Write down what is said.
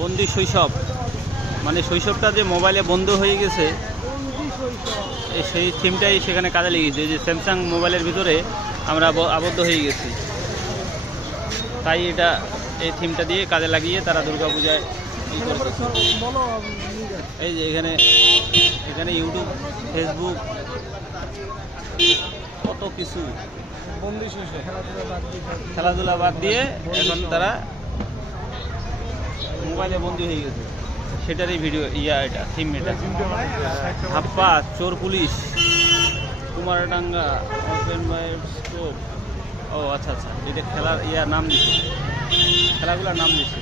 বন্দি শৈশব। মানে শৈশবটা যে মোবাইলে বন্ধ হয়ে গেছে সেই থিমটাই সেখানে কাজে লেগেছে। যে স্যামসাং মোবাইলের ভিতরে আমরা আবদ্ধ হয়ে গেছি। তাই এটা এই থিমটা দিয়ে কাজে লাগিয়ে তারা দুর্গাপূজায় এই যে এখানে এখানে ইউটিউব ফেসবুক কত কিছু। খেলাধুলা বাদ দিয়ে এখন তারা মোবাইলে বন্দী হয়ে গেছে। সেটারই ভিডিও ইয়া এটা থিম এটা। হাপ্পা, চোর পুলিশ। কুমারডাঙ্গা ওপেন বাই স্কোপ ও আচ্ছা আচ্ছা। এটা খেলার ইয়া নাম দিছে। খেলাগুলোর নাম দিছে।